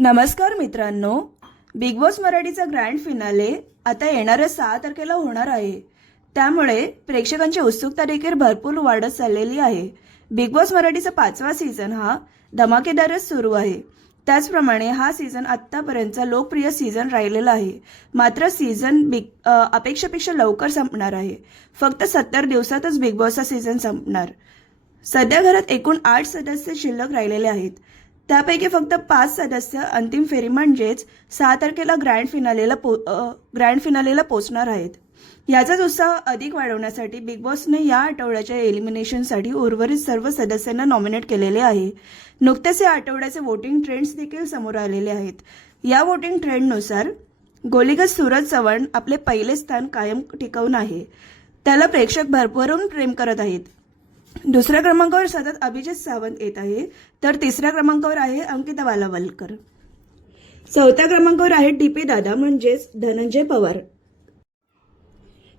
नमस्कार मित्रांनो. Big boss मराठीचा ग्रँड फिनाले आता येणाऱ्या सहा तारखेला होणार आहे. त्यामुळे प्रेक्षकांची उत्सुकता देखील भरपूर वाढत चाललेली आहे. बिग बॉस मराठीचा पाचवा सीझन हा धमाकेदारच सुरू आहे. त्याचप्रमाणे हा सीझन आत्तापर्यंतचा लोकप्रिय सीझन राहिलेला आहे. मात्र सीझन बिग अपेक्षेपेक्षा लवकर संपणार आहे. फक्त सत्तर दिवसातच बिग बॉसचा सीझन संपणार. सध्या घरात एकूण आठ सदस्य शिल्लक राहिलेले आहेत. त्यापैकी फक्त पाच सदस्य अंतिम फेरी म्हणजेच सहा तारखेला ग्रँड फिनालेला पो ग्रँड फिनालेला पोचणार आहेत. याचाच उत्साह अधिक वाढवण्यासाठी बिग बॉसने या आठवड्याच्या एलिमिनेशनसाठी उर्वरित सर्व सदस्यांना नॉमिनेट केलेले आहे. नुकतेच या आठवड्याचे वोटिंग ट्रेंड्स देखील समोर आलेले आहेत. या वोटिंग ट्रेंडनुसार गोलीगज सूरज चव्हाण आपले पहिले स्थान कायम टिकवून आहे. त्याला प्रेक्षक भरभरून प्रेम करत आहेत. दुसऱ्या क्रमांकावर सतत अभिजित सावंत येत आहे. तर तिसऱ्या क्रमांकावर आहे अंकिता वालावलकर चौथ्या क्रमांकावर आहे डीपी दादा म्हणजेच धनंजय पवार.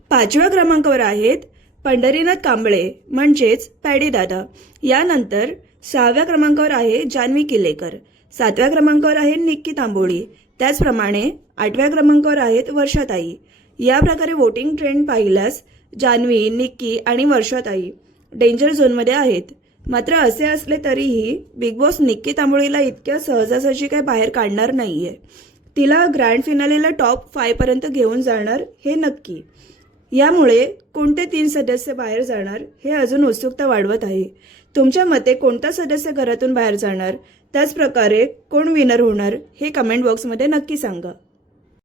पाचव्या क्रमांकावर आहेत पंढरीनाथ कांबळे म्हणजेच पॅडी दादा. यानंतर सहाव्या क्रमांकावर आहे जान्हवी किल्लेकर सातव्या क्रमांकावर आहे निक्की तांबोळी. त्याचप्रमाणे आठव्या क्रमांकावर आहेत वर्षाताई. या प्रकारे वोटिंग ट्रेंड पाहिल्यास जान्हवी निक्की आणि वर्षाताई डेंजर झोनमध्ये आहेत. मात्र असे असले तरीही बिग बॉस निक्की तांबोळीला इतक्या सहजासहजी काय बाहेर काढणार नाहीये. तिला ग्रँड फिनालेला टॉप फायपर्यंत घेऊन जाणार हे नक्की. यामुळे कोणते तीन सदस्य बाहेर जाणार हे अजून उत्सुकता वाढवत आहे. तुमच्या मते कोणता सदस्य घरातून बाहेर जाणार? त्याचप्रकारे कोण विनर होणार हे कमेंट बॉक्समध्ये नक्की सांगा.